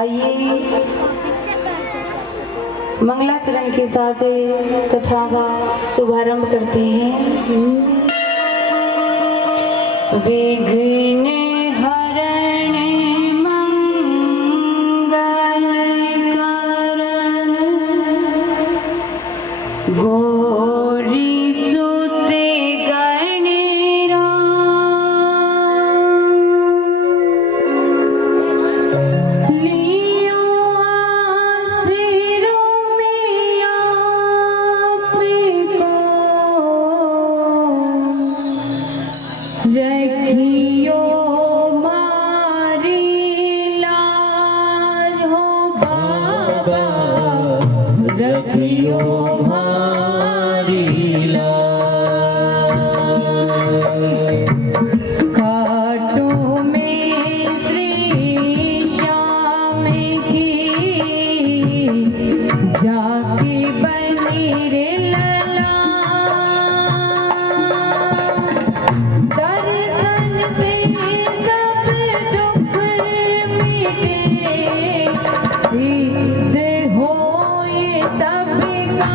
आइए मंगलाचरण के साथ कथा का शुभारंभ करते हैं। विघ्न हरण मंगल करण गौरी सुते रखियो मारी लाज हो बाबा, रखियो मारी लाज। खाटू में श्री श्याम की जाके बनी रे लला, दर्शन से सब दुख मिटे, सिद्ध होए सबका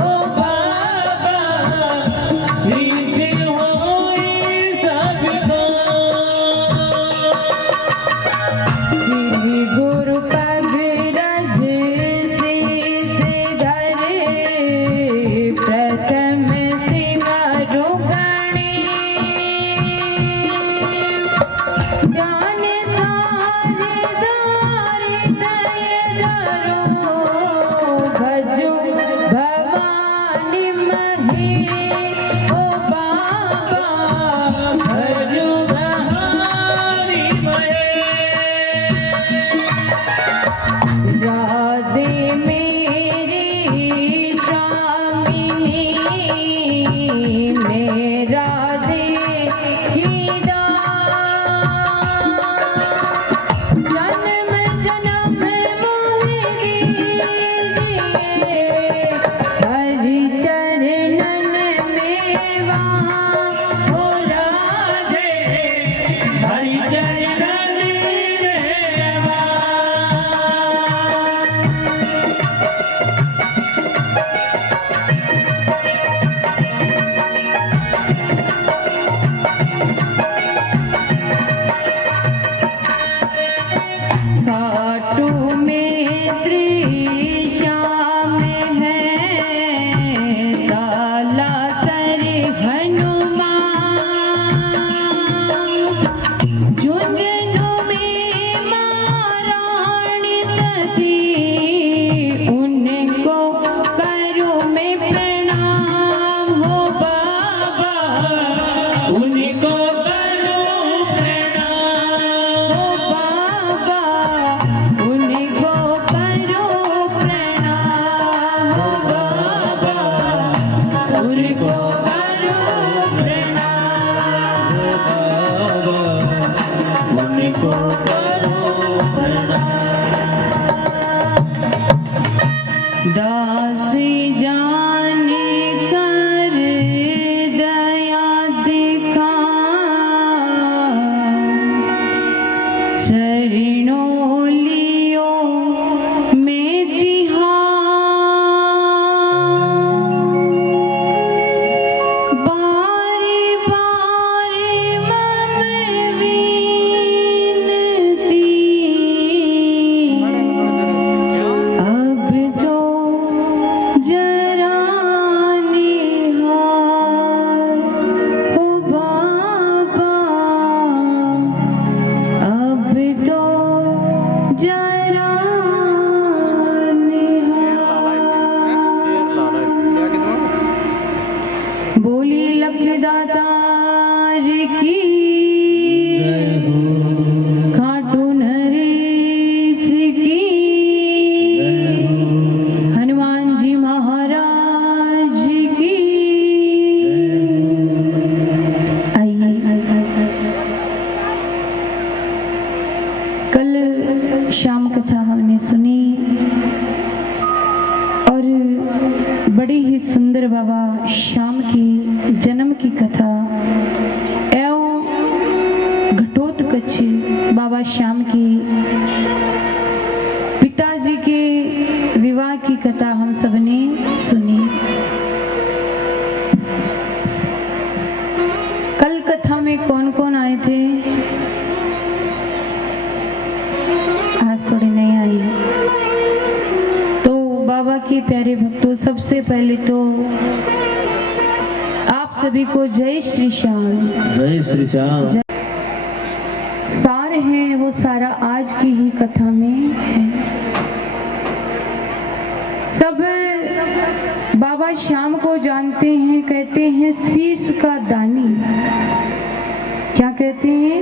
ओ बाबा, सिद्ध होए सबका। श्री गुरु पग रज शीस धरे, प्रथम सिमरु ज्ञान सारे दारे दय धरो, भजो भवानी महे ओ बाबा, भजो भवानी महे। राधे मेरी स्वामिनी, मेरा राधे की जन्म जन्म मोहि दीजिए, हरि चरणन में वहाँ हो राधे, हरि चरणन में वहाँ। खाटू में श्री श्याम है, साला सर हनुमान, झुंझुनू में महारानी सती, उनको करूं मैं प्रणाम हो बाबा, उनको करूं प्रणाम हो बाबा, उनको करो प्रणाम हो बाबा, उनको करो प्रणाम हो बाबा, उनको करो प्रणाम। दास जाने कर दया दिखा, शरणों लियो मैं तिहार, बारी बारी मम विनती, अब तो जरा निहार हो बाबा, अब तो जरा निहार। बोली लखदातार की, खाटू नरेश की, हनुमान जी महाराज की। आइए कल शाम कथा हमने सुनी और बड़ी ही सुंदर बाबा श्याम की जन्म की कथा एवं घटोत्कच बाबा श्याम की कथा हम सबने सुनी। कल कथा में कौन कौन आए थे? आज थोड़े नहीं आए। तो बाबा के प्यारे भक्तों, सबसे पहले तो आप सभी को जय श्री श्याम। जय श्री श्याम। सार है वो सारा आज की ही कथा में है। सब बाबा श्याम को जानते हैं, कहते हैं शीश का दानी। क्या कहते हैं?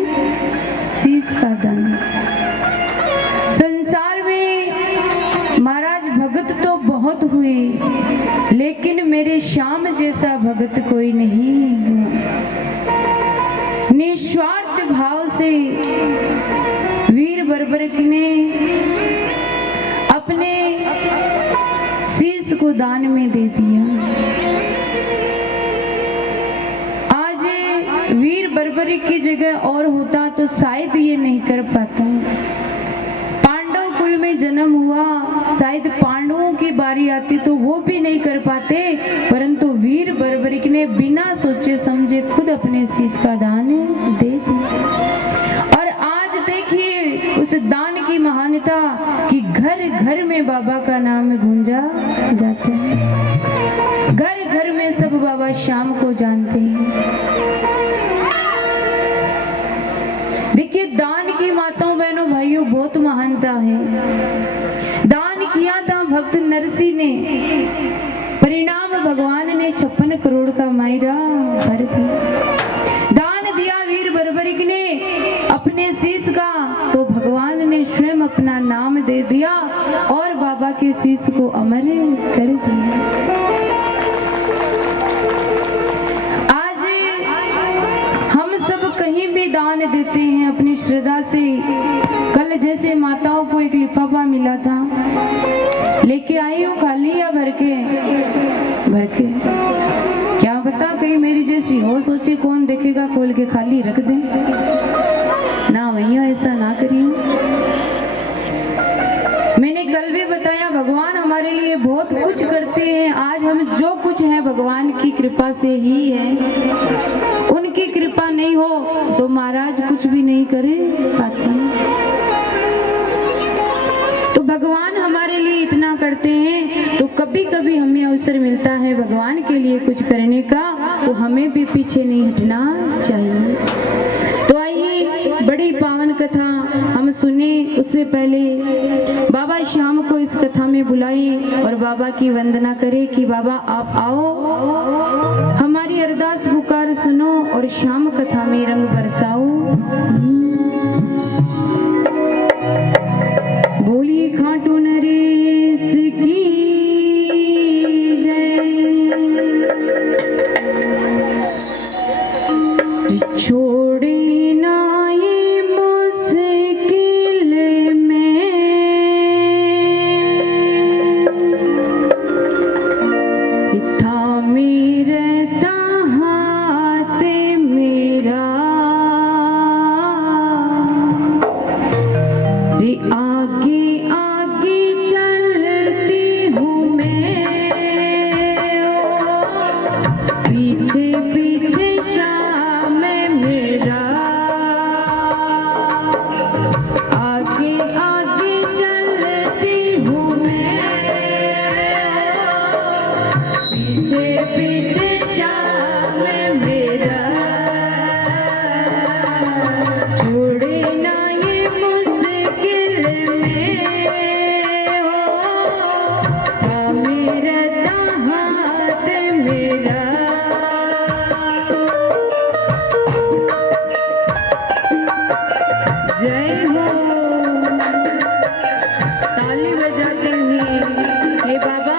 शीश का दानी। संसार में महाराज भगत तो बहुत हुए, लेकिन मेरे श्याम जैसा भगत कोई नहीं हुआ। निस्वार्थ भाव से वीर बर्बरक ने अपने शीश को दान में दे दिया। आज वीर बर्बरक की जगह और होता तो शायद ये नहीं कर पाता। पांडव कुल में जन्म हुआ, शायद पांडवों की बारी आती तो वो भी नहीं कर पाते, परंतु वीर बर्बरक ने बिना सोचे समझे खुद अपने शीश का दान दे दिया। और आज देखिए उस दान की महानता कि घर घर में बाबा का नाम गूंजा जाता है। घर घर में सब बाबा श्याम को जानते हैं। देखिए दान की माताओं बहनों भाइयों बहुत महानता है। दान किया था भक्त नरसिंह ने, परिणाम भगवान ने 56 करोड़ का मायरा भर दिया। दान दिया वीर बर्बरक ने अपने शीश का, तो भगवान ने स्वयं अपना नाम दे दिया और बाबा के शीश को अमर कर दिया। आज हम सब कहीं भी दान देते हैं अपनी श्रद्धा से। कल जैसे माताओं को एक लिफाफा मिला था, लेके आई हो खाली या भर के? भर के। क्या पता कहीं मेरी जैसी हो, सोचे कौन देखेगा, खोल के खाली रख दे ना। भैया ऐसा ना करिए। मैंने कल भी बताया भगवान हमारे लिए बहुत कुछ करते हैं। आज हम जो कुछ है भगवान की कृपा से ही है। उनकी कृपा नहीं हो तो महाराज कुछ भी नहीं करे पाते। तो भगवान हमारे लिए इतना करते हैं, तो कभी कभी हमें अवसर मिलता है भगवान के लिए कुछ करने का, तो हमें भी पीछे नहीं हटना चाहिए। तो आइए बड़ी पावन कथा हम सुने। उससे पहले बाबा श्याम को इस कथा में बुलाएं और बाबा की वंदना करें कि बाबा आप आओ, हमारी अरदास पुकार सुनो और श्याम कथा में रंग बरसाओ। बोलिए खाटू नरेश की जय। छोड़े ना ये मुश्किल में, थामे रहता हाथ मेरा। रे आगे आगे चलती हूँ मैं, पीछे पीछे श्याम मेरा। आगे आगे चलती हूँ मैं, पीछे पीछे श्याम मेरा। छोड़े ना ये मुश्किल में हो, थामे रहता हाथ मेरा। जय हो। ताली बजाते हुए हे बाबा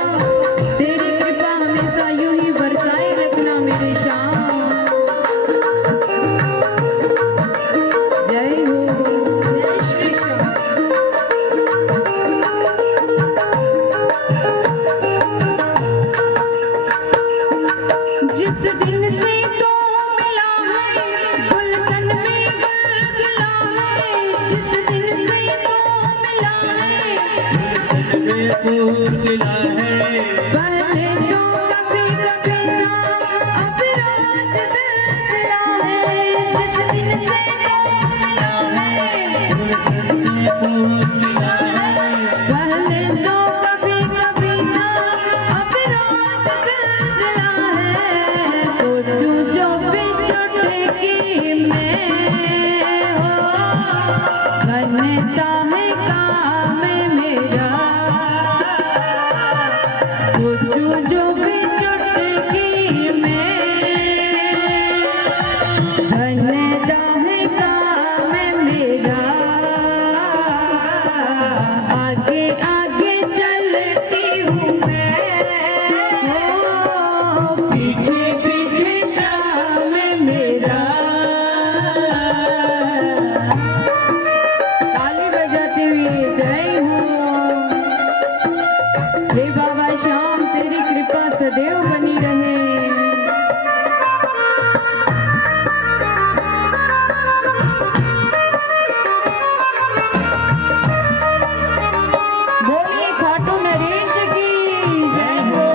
तेरी कृपा हमेशा यूं ही बरसाए रखना मेरे श्याम। जय हो। जय श्री श्याम। जिस दिन से तू मिला है गुलशन में गुल खिला है, जिस दिन बनता है काम मेरा, सोचूं जो भी चुटकी में, बनता है काम मेरा, आगे आगे चलती हूँ मैं, हो पीछे पीछे शाम मेरा। ताली बजाते हुए जय हो। हे बाबा श्याम तेरी कृपा सदैव बनी रहे। बोलिए खाटू नरेश की जय हो।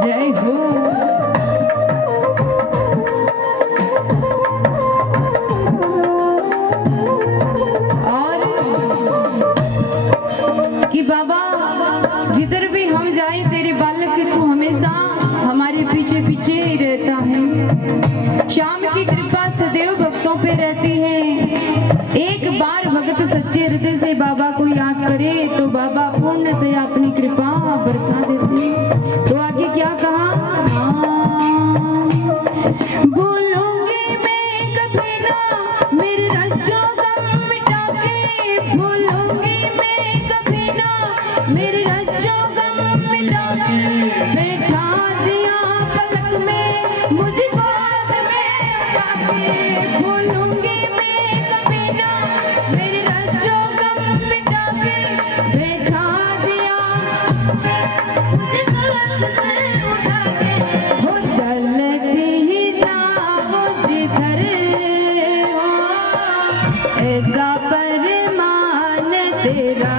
जय हो। और कि बाबा जिधर भी हम जाए तेरे बालक तू हमेशा हमारे पीछे पीछे ही रहता है। श्याम की कृपा सदैव भक्तों पे रहती है। एक बार भक्त सच्चे हृदय से बाबा को याद करे तो बाबा पूर्णतया अपनी कृपा बरसा देते हैं। तो आगे क्या कहा? भूलूंगी मैं कभी ना मेरे रज्जो गम मिटा के, भूलूंगी मैं कभी ना मेरे रज्जो गम मिटा के, बैठा दिया पलक में मुझे गोद में उठा के, भूलूंगी मैं कभी ना मेरे रज्जो गम मिटा के, बैठा दिया मुझे गोद से उठा के, हो चलती ही जाओ जिधर हो ऐसा परमान तेरा,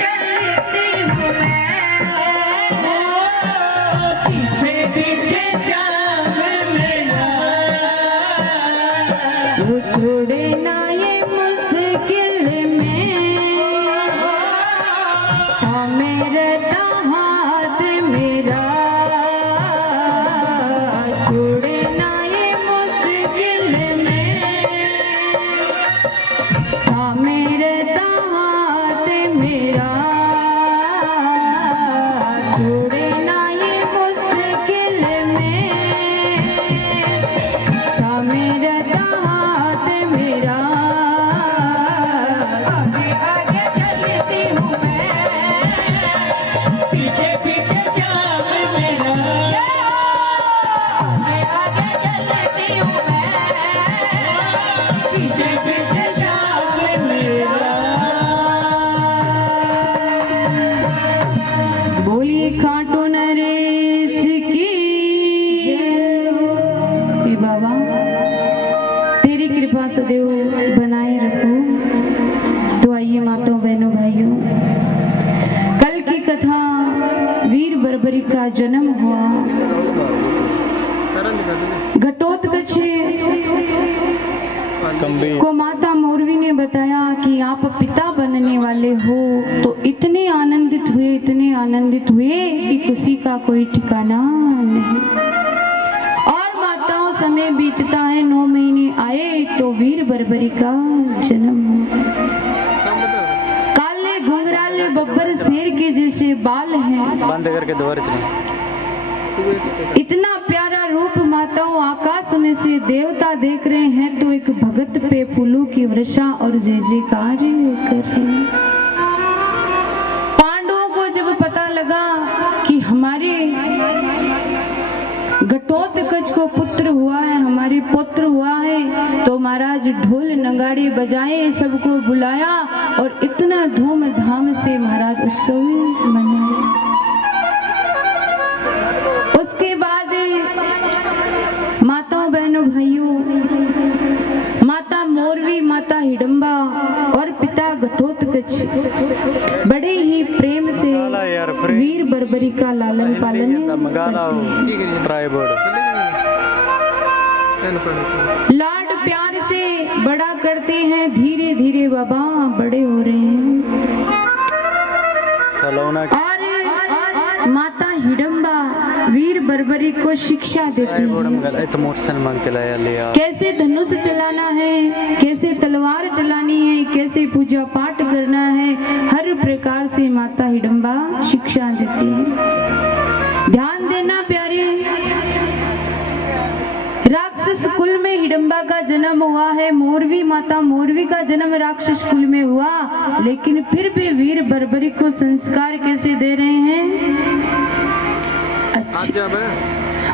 चलती हूँ मैं, पीछे पीछे श्याम मेरा, वो छोड़े ना ये मुश्किल में, हाँ मेरे हाथ मेरा, छोड़े ना ये मुश्किल में, हाँ मेरे हाथ मेरा, छोड़े ना ये मुश्किल में, हाँ मेरे हाथ मेरा, आगे आगे चलती हूँ मैं, पीछे पीछे श्याम मेरा, आगे आगे चलती हूँ मैं, पीछे पीछे श्याम मेरा। बोलिए खाटू नरेश की जय हो। हे बाबा तेरी कृपा सदैव बनाए रखो। तो आइए माताओं बहनों भाइयों, कल की कथा वीर बर्बरी का जन्म हुआ। घटोत्कच को माता मोरवी ने बताया कि आप पिता बनने वाले हो। तो इतने आनंदित हुए कि खुशी का कोई ठिकाना नहीं। और माताओं समय बीतता है, 9 महीने आए तो वीर बर्बरी का जन्म हुआ। काले घुंघराले बब्बर शेर के जैसे बाल हैं, बंद करके दोबारा चलें। इतना प्यारा रूप माताओं आकाश में से देवता देख रहे हैं तो एक भगत पे फूलों की वर्षा और जय जयकार कर रहे हैं। पांडवों को जब पता लगा कि हमारे घटोत्कच को पुत्र हुआ है, हमारे पुत्र हुआ है, तो महाराज ढोल नगाड़े बजाए, सबको बुलाया और इतना धूमधाम से महाराज उत्सव मनाया। उसके बाद माताओं बहनों भाइयों, माता मोरवी, माता हिडंबा और पिता घटोत्कच बड़े ही प्रेम से वीर बर्बरी का लालन पालन लाड प्यार से बड़ा करते हैं। धीरे धीरे बाबा बड़े हो रहे हैं। और माता हिडम्बा वीर बर्बरी को शिक्षा देती है कैसे धनुष चलाना है, कैसे तलवार चलानी है, कैसे पूजा पाठ करना है, हर प्रकार से माता हिडम्बा शिक्षा देती है। ध्यान देना प्यारे, राक्षस कुल में हिडम्बा का जन्म हुआ है, मोरवी माता मोरवी का जन्म राक्षस कुल में हुआ, लेकिन फिर भी वीर बर्बरी को संस्कार कैसे दे रहे हैं? अच्छे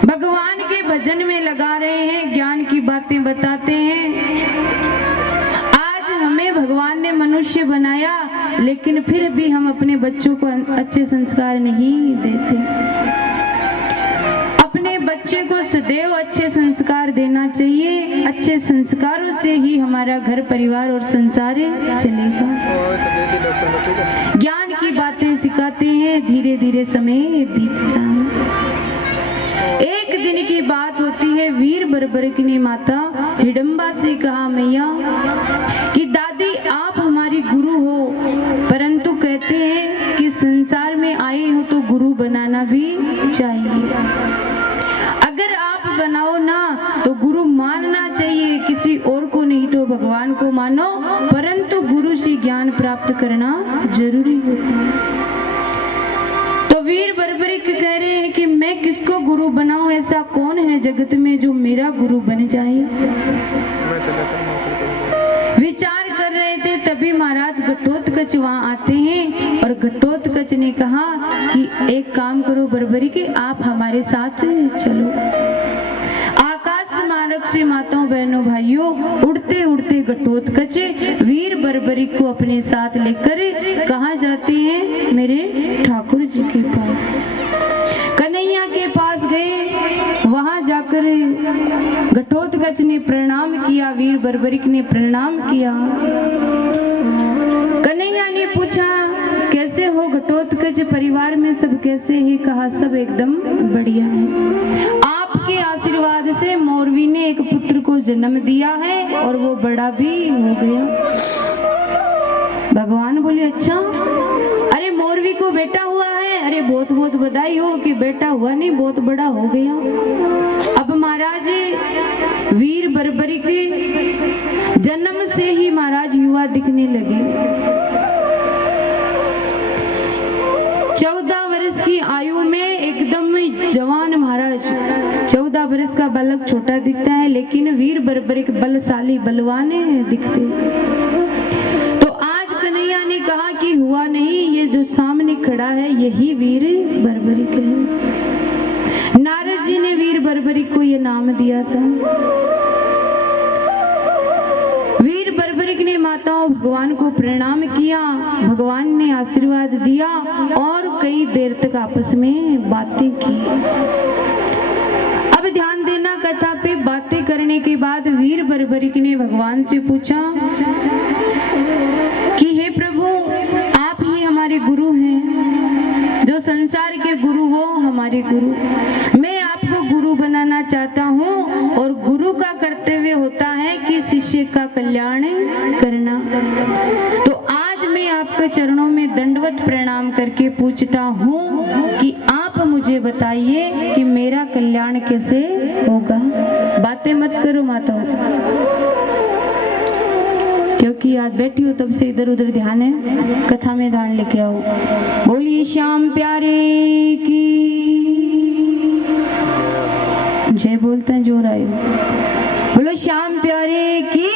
भगवान के भजन में लगा रहे हैं, ज्ञान की बातें बताते हैं। आज हमें भगवान ने मनुष्य बनाया, लेकिन फिर भी हम अपने बच्चों को अच्छे संस्कार नहीं देते। अपने बच्चे को सदैव अच्छे संस्कार देना चाहिए, अच्छे संस्कारों से ही हमारा घर परिवार और संसार चलेगा। ज्ञान की बातें सिखाते हैं, धीरे धीरे समय बीतता है। एक दिन की बात होती है, वीर बर्बरिक ने माता हिडम्बा से कहा, मैया कि दादी आप हमारी गुरु हो, परंतु कहते हैं कि संसार में आए हो तो गुरु बनाना भी चाहिए। अगर आप बनाओ ना तो गुरु मानना चाहिए, किसी और को नहीं तो भगवान को मानो, परंतु गुरु से ज्ञान प्राप्त करना जरूरी होता है। तो वीर बर्बरिक कह रहे हैं कि मैं किसको गुरु बनाऊं, ऐसा कौन है जगत में जो मेरा गुरु बन जाए। विचार कर रहे थे, तभी महाराज घटोत्कच वहां आते हैं और घटोत्कच ने कहा कि एक काम करो बर्बरिक, आप हमारे साथ चलो। आकाश मार्ग से माताओं बहनों भाइयों उड़ते उड़ते घटोत्कच वीर बर्बरिक को अपने साथ लेकर कहाँ जाते हैं? मेरे ठाकुर जी के पास, कन्हैया के पास गए। वहां जाकर घटोत्कच ने प्रणाम किया, वीर बर्बरिक ने प्रणाम किया। कन्हैया ने पूछा कैसे हो घटोत्कच, परिवार में सब कैसे है? कहा सब एकदम बढ़िया है, आपके आशीर्वाद से मोरवी ने एक पुत्र को जन्म दिया है और वो बड़ा भी हो गया। भगवान बोले अच्छा, अरे मोरवी को बेटा हुआ है? अरे बहुत बहुत बधाई हो कि बेटा हुआ नहीं, बहुत बड़ा हो गया। अब महाराज वीर बर्बरिक जन्म से ही महाराज युवा दिखने लगे। 14 वर्ष की आयु में एकदम जवान महाराज, 14 वर्ष का बालक छोटा दिखता है, लेकिन वीर बर्बरिक बलशाली बलवान दिखते। तो आज कन्हैया ने कहा कि हुआ नहीं, ये जो सामने खड़ा है यही वीर बर्बरिक है। नारद जी ने वीर बर्बरिक को ये नाम दिया था। वीर बर्बरिक ने माताओं भगवान को प्रणाम किया, भगवान ने आशीर्वाद दिया और कई देर तक आपस में बातें की। अब ध्यान देना, कथा पे बातें करने के बाद वीर बर्बरिक ने भगवान से पूछा कि हे प्रभु, आप ही हमारे गुरु हैं, जो संसार के गुरु हो हमारे गुरु। मैं आपको गुरु बनाना चाहता हूँ और गुरु का कर्तव्य होता है कि शिष्य का कल्याण करना। तो आज मैं आपके चरणों में दंडवत प्रणाम करके पूछता हूँ कि आप मुझे बताइए कि मेरा कल्याण कैसे होगा। बातें मत करो माताओं, क्योंकि आज बैठी हो तब से इधर उधर ध्यान है, कथा में ध्यान लेके आओ। बोलिए श्याम प्यारे की जय, बोलते हैं जोर आयो, बोलो श्याम प्यारे की।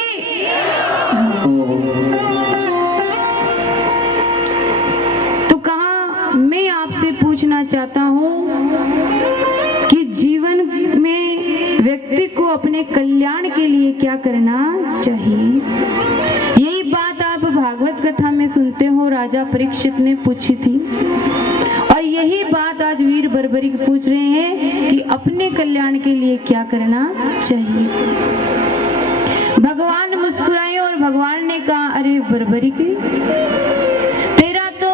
तो कहा मैं आपसे पूछना चाहता हूँ कि जीवन में व्यक्ति को अपने कल्याण के लिए क्या करना चाहिए। यही बात आप भागवत कथा में सुनते हो, राजा परीक्षित ने पूछी थी और यही बात आज वीर बर्बरिक पूछ रहे हैं कि अपने कल्याण के लिए क्या करना चाहिए। भगवान मुस्कुराए और भगवान ने कहा अरे बर्बरिक, तेरा तो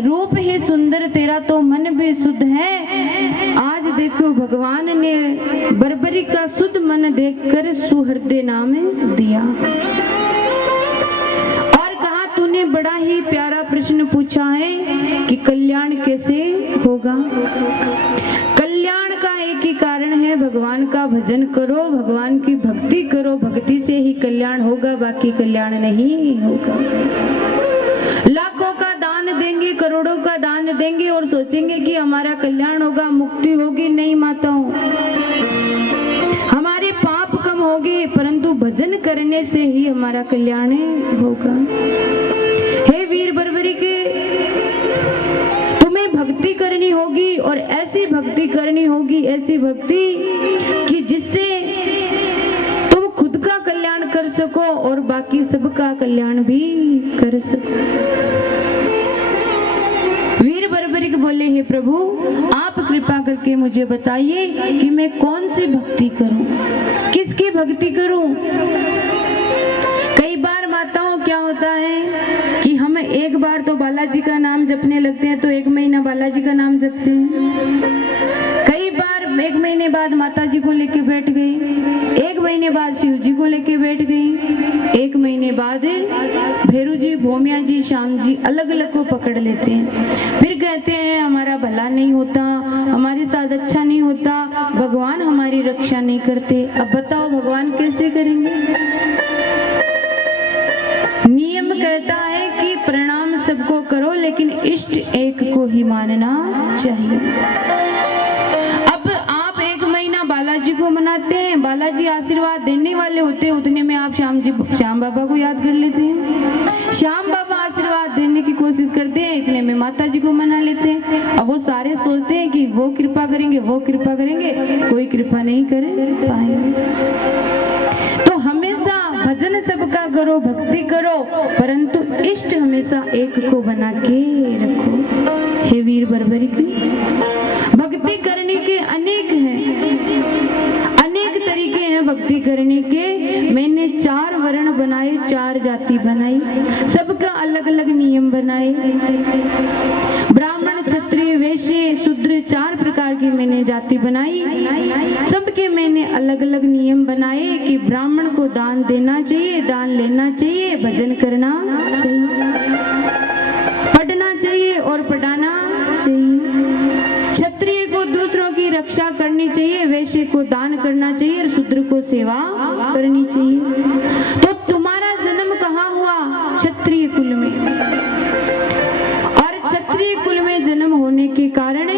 रूप ही सुंदर, तेरा तो मन भी शुद्ध है। आज देखो भगवान ने बर्बरिक का शुद्ध मन देखकर सुहृदय नाम दिया और कहा तूने ने बड़ा ही प्यारा प्रश्न पूछा है कि कल्याण कैसे होगा। कल्याण का एक ही कारण है, भगवान का भजन करो, भगवान की भक्ति करो, भक्ति से ही कल्याण होगा, बाकी कल्याण नहीं होगा। लाखों का दान देंगे, करोड़ों का दान देंगे और सोचेंगे कि हमारा कल्याण होगा, मुक्ति होगी। नहीं माताओं, हमारे पाप कम होंगे, परंतु भजन करने से ही हमारा कल्याण होगा। हे वीर बर्बरी के, तुम्हें भक्ति करनी होगी और ऐसी भक्ति करनी होगी, ऐसी भक्ति कि जिससे तुम खुद का कल्याण कर सको और बाकी सबका कल्याण भी कर सको। वीर बर्बरिक बोले, हे प्रभु आप कृपा करके मुझे बताइए कि मैं कौन सी भक्ति करूं, किसकी भक्ति करूं। कई बार माताओं क्या होता है कि हम एक बार तो बालाजी का नाम जपने लगते हैं तो एक महीना बालाजी का नाम जपते हैं। कई बार एक महीने बाद माता जी को लेके बैठ गए, एक महीने बाद शिव जी को लेके बैठ गए, एक महीने बाद भैरू जी, भोमिया जी, श्याम जी अलग अलग को पकड़ लेते हैं। फिर कहते हैं हमारा भला नहीं होता, हमारे साथ अच्छा नहीं होता, भगवान हमारी रक्षा नहीं करते। अब बताओ भगवान कैसे करेंगे। नियम कहता है कि प्रणाम सबको करो, लेकिन इष्ट एक को ही मानना चाहिए। अब आप एक महीना बालाजी को मनाते हैं, बालाजी आशीर्वाद देने वाले होते हैं, उतने में आप श्याम बाबा को याद कर लेते हैं। श्याम बाबा आशीर्वाद देने की कोशिश करते हैं, इतने में माता जी को मना लेते हैं। अब वो सारे सोचते हैं कि वो कृपा करेंगे, वो कृपा करेंगे, कोई कृपा नहीं कर पाएंगे। तो हमेशा भजन सबका करो, भक्ति करो, परंतु इष्ट हमेशा एक को बना के रखो। हे वीर बर्बरी की, भक्ति करने के अनेक हैं, अनेक तरीके हैं भक्ति करने के। मैंने 4 वर्ण बनाए, 4 जाति बनाई, सबका अलग अलग नियम बनाए। ब्राह्मण, क्षत्रिय, वैश्य, शूद्र 4 प्रकार की मैंने जाति बनाई। सबके मैंने अलग अलग नियम बनाए कि ब्राह्मण को दान देना चाहिए, दान लेना चाहिए, भजन करना चाहिए, पढ़ना चाहिए और पढ़ाना चाहिए। क्षत्रिय को दूसरों की रक्षा करनी चाहिए, वैश्य को दान करना चाहिए और शूद्र को सेवा करनी चाहिए। तो तुम्हारा जन्म कहाँ हुआ? क्षत्रिय कुल में, और क्षत्रिय कुल में जन्म होने के कारण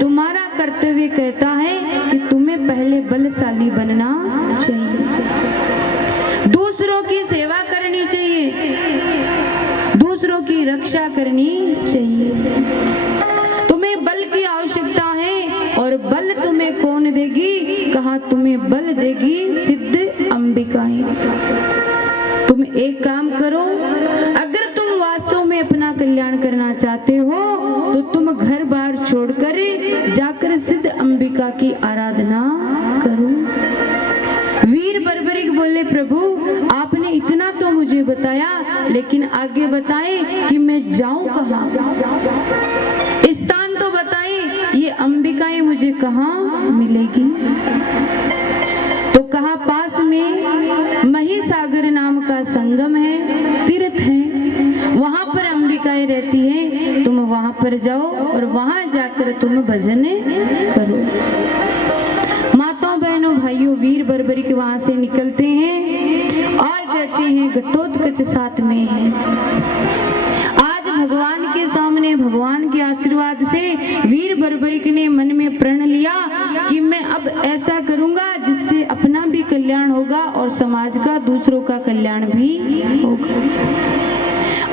तुम्हारा कर्तव्य कहता है कि तुम्हें पहले बलशाली बनना चाहिए, दूसरों की सेवा करनी चाहिए, दूसरों की रक्षा करनी चाहिए। तुम्हें बल की आवश्यकता है और बल तुम्हें कौन देगी? कहा तुम्हें बल देगी सिद्ध अंबिकाएं। तुम एक काम करो, अगर तुम वास्तव में अपना कल्याण करना चाहते हो तो तुम घर बार छोड़कर जाकर सिद्ध अंबिका की आराधना करो। वीर बर्बरिक बोले, प्रभु आपने इतना तो मुझे बताया, लेकिन आगे बताए कि मैं जाऊं कहाँ, स्थान तो बताए, ये अंबिकाएं मुझे कहाँ मिलेगी। तो कहा पास में महिसागर नाम का संगम है, तीर्थ है, वहां पर अंबिकाएं रहती हैं, तुम वहां पर जाओ और वहां जाकर तुम भजन करो। माताओं बहनों भाइयों, वीर बर्बरी के वहां से निकलते हैं और कहते हैं घटोत्कच साथ में है। आज भगवान के सामने, भगवान के आशीर्वाद से वीर बर्बरिक ने मन में प्रण लिया कि मैं अब ऐसा करूंगा जिससे अपना भी कल्याण होगा और समाज का, दूसरों का कल्याण भी होगा।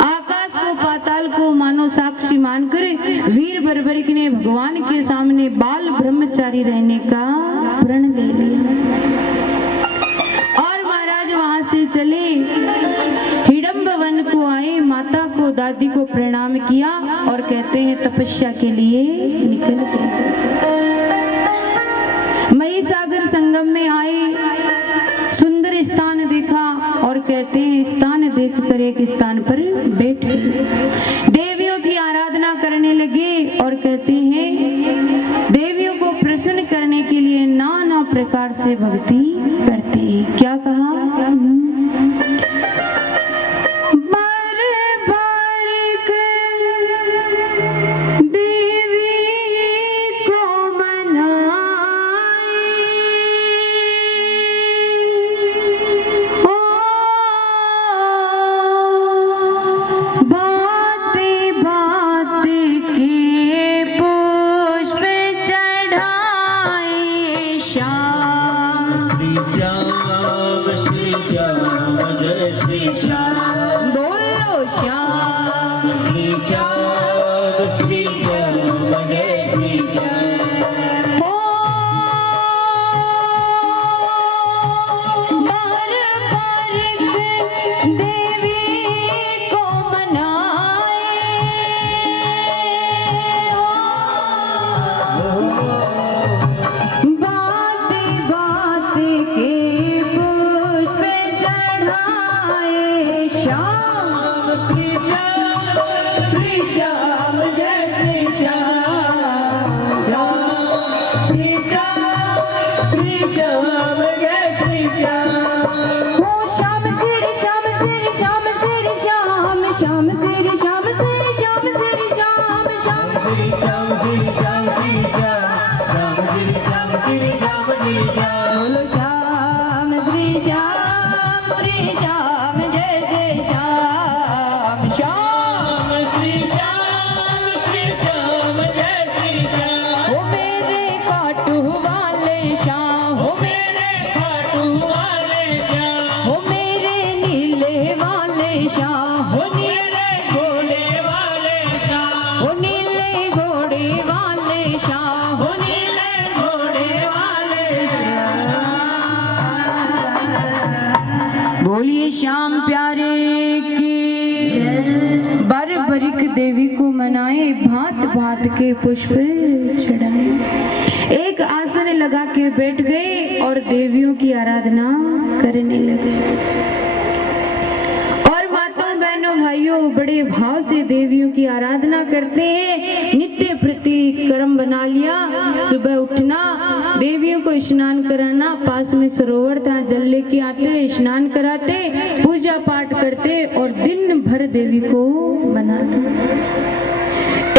आकाश को पाताल को मानो साक्षी मानकर वीर बर्बरिक ने भगवान के सामने बाल ब्रह्मचारी रहने का प्रण ले लिया और महाराज वहां से चले, हिडम्ब वन को आए, माता को, दादी को प्रणाम किया और कहते हैं तपस्या के लिए निकल गए। महिसागर संगम में आए, सुंदर स्थान देखा और कहते हैं स्थान देखकर एक स्थान पर बैठ गए। देवियों की आराधना करने लगे और कहते हैं देवियों को प्रसन्न करने के लिए नाना प्रकार से भक्ति करते हैं। क्या कहा? श्री श्याम जय श्री श्याम श्याम श्री श्याम जय श्री श्याम। ओ श्याम श्री श्याम श्री श्याम श्री श्याम श्याम श्री श्याम श्री श्याम श्री श्याम श्याम श्री श्याम श्री श्याम श्री श्याम श्री श्याम श्री श्याम श्री श्याम। बोलो श्याम श्री श्याम श्री श्याम जय जय श्याम श्याम श्री श्याम जय श्री श्याम। हो मेरे काटू वाले श्याम हो मेरे काटू वाले श्याम हो मेरे नीले वाले श्याम हो नीले घोड़े वाले श्याम हो नीले घोड़े वाले श्याम हो नीले घोड़े वाले श्याम। बोलिए श्याम प्यारे की बरबरिक देवी को मनाए भांत भांत के पुष्प चढ़ाए। एक आसन लगा के बैठ गए और देवियों की आराधना करने लगे। और माताओं बहनों भाइयों बड़े भाव से देवियों की आराधना करते हैं। नित्य प्रति कर्म बना लिया, सुबह उठना, देवियों को स्नान कराना, पास में सरोवर था जल लेके आते, स्नान कराते, पूजा पाठ करते और दिन भर देवी को मनाते।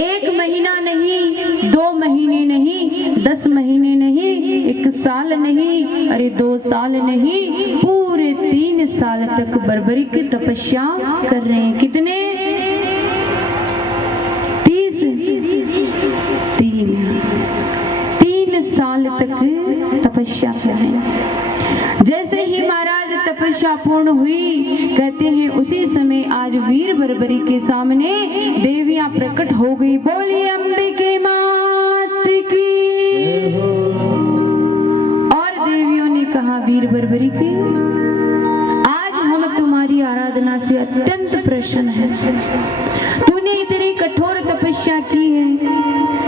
1 महीना नहीं, 2 महीने नहीं, 10 महीने नहीं, 1 साल नहीं, अरे 2 साल नहीं, पूरे 3 साल तक बर्बरिक तपस्या कर रहे हैं। कितने? 3 साल तक तपस्या कर रहे हैं। जैसे ही महाराज तपस्या पूर्ण हुई, कहते हैं उसी समय आज वीर बर्बरी के सामने देवियां प्रकट हो गई। बोलिए अंबिके मात की। और देवियों ने कहा वीर बर्बरी के, आज हम तुम्हारी आराधना से अत्यंत प्रसन्न हैं। तूने इतनी कठोर तपस्या की है,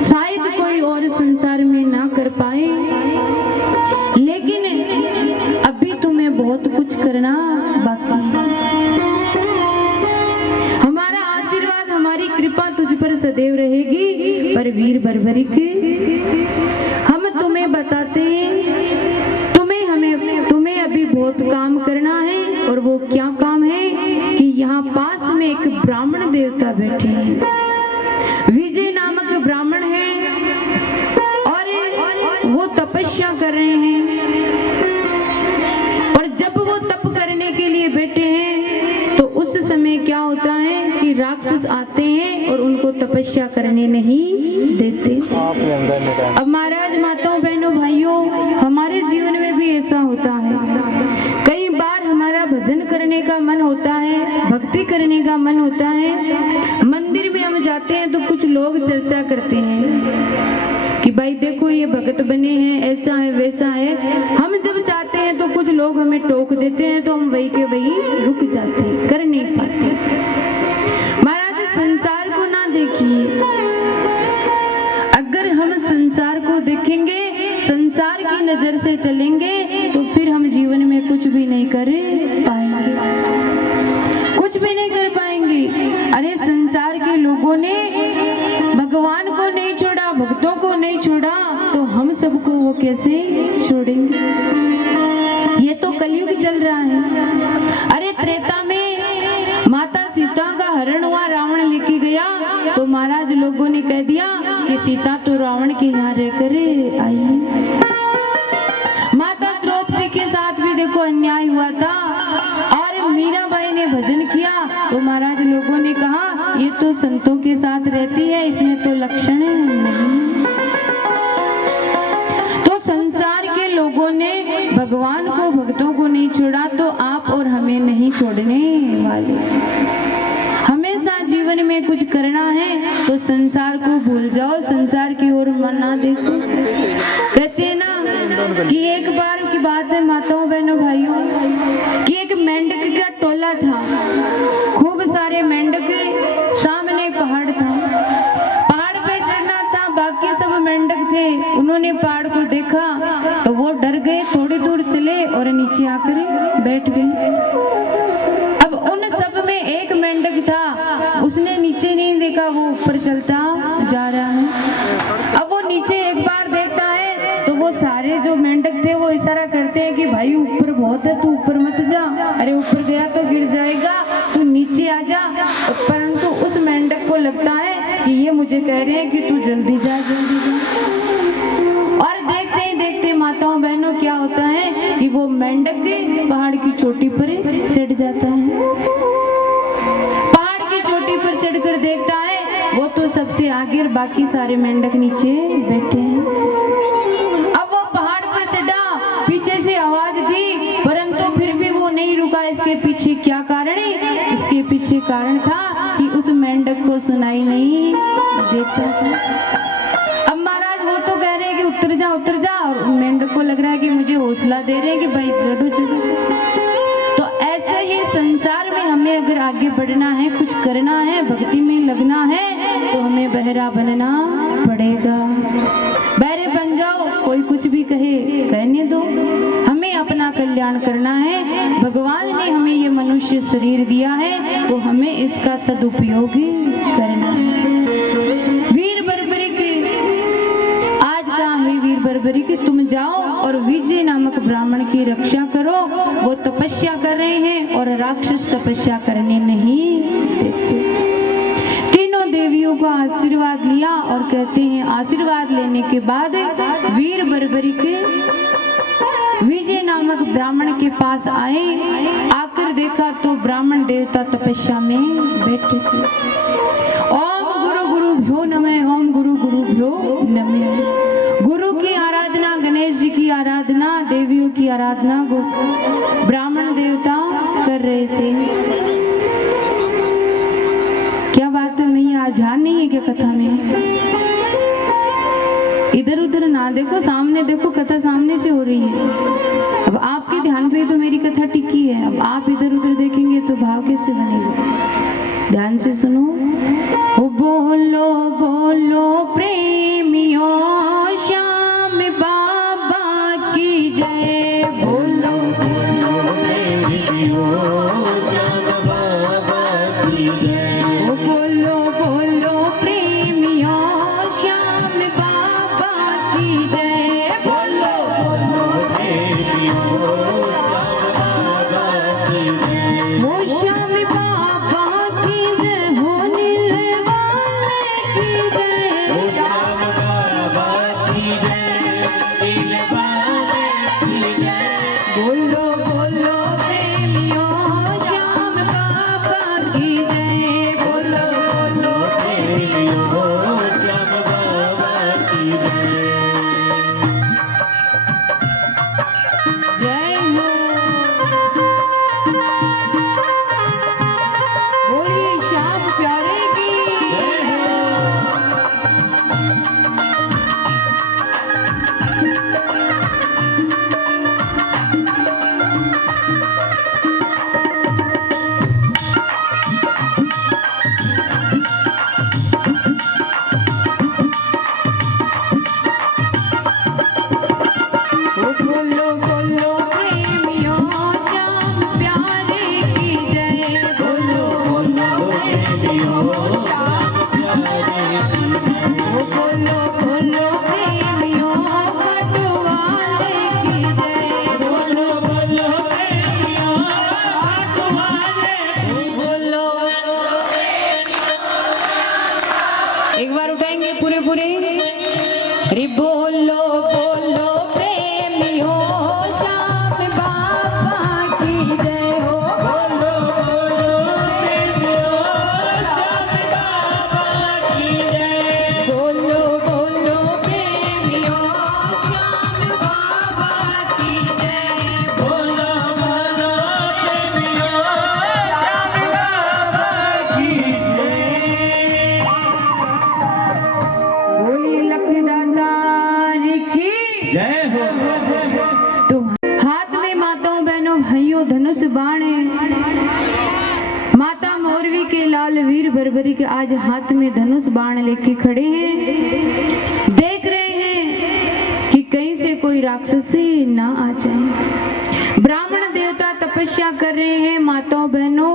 शायद कोई और संसार में ना कर पाए, लेकिन अभी तुम्हें बहुत कुछ करना बाकी है। हमारा आशीर्वाद, हमारी कृपा तुझ पर सदैव रहेगी। पर वीर बर्बरिक, हम तुम्हें बताते हैं, तुम्हें अभी बहुत काम करना है। और वो क्या काम है कि यहाँ पास में एक ब्राह्मण देवता बैठे हैं, विजय नामक ब्राह्मण है, और वो तपस्या कर रहे हैं। और जब वो तप करने के लिए बैठे हैं तो उस समय क्या होता है कि राक्षस आते हैं और उनको तपस्या करने नहीं देते। अब महाराज, माताओं, बहनों, भाइयों, हमारे जीवन में भी ऐसा होता है। कई बार हमारा भजन करने का मन होता है, भक्ति करने का मन होता है, मंदिर में हम जाते हैं तो कुछ लोग चर्चा करते हैं कि भाई देखो ये भगत बने हैं, ऐसा है वैसा है। हम जब चाहते हैं तो कुछ लोग हमें टोक देते हैं, तो हम वही के वही रुक जाते हैं, कर नहीं पाते। महाराज, संसार को ना देखिए। अगर हम संसार को देखेंगे, संसार की नजर से चलेंगे, तो फिर हम जीवन में कुछ भी नहीं कर पाएंगे, कुछ भी नहीं कर पाएंगे। अरे संसार के लोगों ने भगवान को नहीं छोड़ा, भक्तों को नहीं छोड़ा, तो हम सबको वो कैसे छोड़ेंगे? ये तो कलयुग चल रहा है। अरे त्रेता में माता सीता का हरण हुआ, रावण लेके गया, तो महाराज लोगों ने कह दिया कि सीता तो रावण के यहाँ रहकर आई है। माता द्रौपदी के साथ भी देखो अन्याय हुआ था, और मीराबाई ने भजन किया तो महाराज लोगों ने कहा ये तो संतों के साथ रहती है, इसमें तो लक्षण नहीं। तो संसार के लोगों ने भगवान को, भक्तों को नहीं छोड़ा, तो आप और हमें नहीं छोड़ने वाले। हमेशा जीवन में कुछ करना है तो संसार को भूल जाओ, संसार की ओर मन ना देखो। कहते हैं ना कि एक बार की बात है माताओं, बहनों, भाइयों, कि एक मेंढक का टोला था, खूब सारे मेंढक, सामने पहाड़ था, पहाड़ पे चढ़ना था, बाकी सब मेंढक थे। उन्होंने पहाड़ को देखा तो वो डर गए, थोड़ी दूर चले और नीचे आकर बैठ गए। अब उन सब में एक मेंढक था, उसने नीचे नहीं देखा, वो वो ऊपर चलता जा रहा है। अब वो नीचे एक बार देखता है तो वो सारे जो मेंढक थे वो इशारा करते हैं कि भाई ऊपर बहुत है, तू ऊपर मत जा, अरे ऊपर गया तो गिर जाएगा, तू नीचे आ जा। परंतु उस मेंढक को लगता है कि ये मुझे कह रहे हैं कि तू जल्दी जा जल्दी जा। और देखते ही देखते माताओं बहनों क्या होता है कि वो मेंढक पहाड़ की चोटी पर चढ़ जाता है। पहाड़ की चोटी पर चढ़कर देखता है वो तो सबसे आगे और बाकी सारे मेंढक नीचे बैठे हैं। अब वो पहाड़ पर चढ़ा, पीछे से आवाज दी, परंतु फिर भी वो नहीं रुका। इसके पीछे क्या कारण है? इसके पीछे कारण था कि उस मेंढक को सुनाई नहीं देता था। अब महाराज वो तो कह रहे हैं कि उतर जा उतर जा, और मेंढक को लग रहा है कि मुझे हौसला दे रहे हैं कि भाई चढ़ो चढ़ो। तो ऐसे ही संसार में हमें अगर आगे बढ़ना है, कुछ करना है, भक्ति में लगना है, तो हमें बहरा बनना पड़ेगा। बहरे बन जाओ, कोई कुछ भी कहे कहने दो, हमें अपना कल्याण करना है। भगवान ने हमें ये मनुष्य शरीर दिया है तो हमें इसका सदुपयोग करना है। वीर बर्बरिक आज कहा है, वीर बर्बरिक तुम जाओ और विजय नामक ब्राह्मण की रक्षा करो। वो तपस्या कर रहे हैं और राक्षस तपस्या करने नहीं देते। तीनों देवियों का आशीर्वाद लिया और कहते हैं आशीर्वाद लेने के बाद वीर बर्बरिक विजय नामक ब्राह्मण के पास आए। आकर देखा तो ब्राह्मण देवता तपस्या में बैठे थे। ओम गुरु गुरुभ्यो नमः, ओम गुरु गुरुभ्यो नमः। गुरु की आराधना, गणेश जी की आराधना, देवियों की आराधना ब्राह्मण देवता कर रहे थे। क्या बात है, मैं यहाँ ध्यान नहीं है क्या कथा में? इधर उधर ना देखो, सामने देखो, कथा सामने से हो रही है। अब आपके ध्यान पे तो मेरी कथा टिकी है, अब आप इधर उधर देखेंगे तो भाव कैसे बनेगा? ध्यान से सुनो। बोलो बोलो प्रेमियों श्याम बाबा की जय। बोलो बोलो प्रेमियों श्याम बाबा की जय। बोलो बोलो प्रेमियों श्याम बाबा की जय। बोलो बोलो प्रेमियों श्याम बाबा की जय। वो श्याम बाबा की जय, हो नीले वाले की जय। वो श्याम बाबा की जय, नीले वाले की जय। बोलो बोलो प्रेमियों श्याम बाबा की जय। बोलो बोलो प्रेमियों श्याम बाबा की जय। जय हो। बोलिए श्याम प्यारे की जय हो। बोलो बोलो प्रेमियों श्याम प्यारे की जय। बोलो बोलो प्रेमियों श्याम प्यारे की जय। बोलो बोलो प्रेमियों हटवाले की जय। बोलो बोलो प्रेमियों हटवाले। बोलो एक बार उठाएंगे पूरे पूरे। अरे बोलो बोलो प्रेमियों श्याम बाबा की जय हो। बोलो बोलो प्रेमियों श्याम बाबा की जय। बोलो बोलो प्रेमियों श्याम बाबा की जय। बोलो बोलो प्रेमियों श्याम बाबा की जय। बोलिए लखदातार की जय हो। तो हाथ में माताओं बहनों भाइयों धनुष बाण है। माता मोरवी के लाल वीर बर्बरी के आज हाथ में धनुष बाण लेके खड़े हैं। देख रहे हैं कि कहीं से कोई राक्षसी ना आ जाए। ब्राह्मण देवता तपस्या कर रहे हैं। माताओं बहनों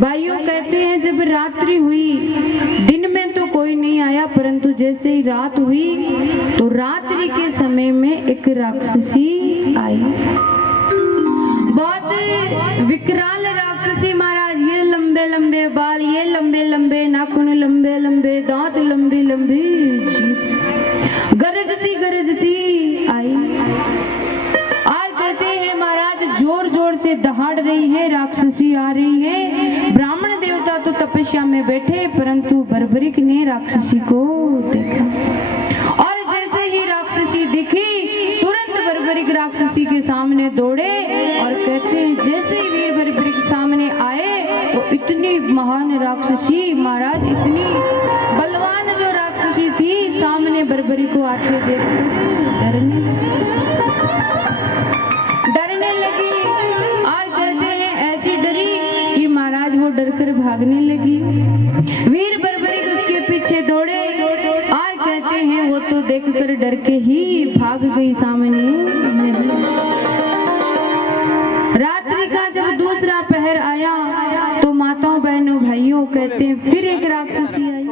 भाइयों कहते हैं जब रात्रि हुई, दिन में तो कोई नहीं आया, परंतु जैसे ही रात हुई तो रात्रि के समय में एक राक्षसी आई। बहुत विकराल राक्षसी महाराज, ये लंबे लंबे बाल, ये लंबे लंबे नाखून, लंबे लंबे दांत, लंबी लंबी जीभ, गरजती गरजती आई। और कहते हैं महाराज जोर जोर से दहाड़ रही है, राक्षसी आ रही है। ब्राह्मण देवता तो तपस्या में बैठे, परंतु बर्बरिक ने राक्षसी को देखा और जैसे ही राक्षसी दिखी तुरंत बर्बरिक राक्षसी के सामने दौड़े और कहते हैं जैसे ही वीर बर्बरिक सामने आए वो इतनी महान राक्षसी महाराज, इतनी बलवान जो राक्षसी थी, सामने बर्बरी को आते देखकर डरने लगी और कहते हैं ऐसी डरी कि महाराज वो डरकर भागने लगी। वीर बर्बरिक उसके पीछे दौड़े और कहते हैं वो तो देखकर डर के ही भाग गई सामने नहीं। रात्रि का जब दूसरा पहर आया तो माताओं बहनों भाइयों कहते हैं फिर एक राक्षसी आई।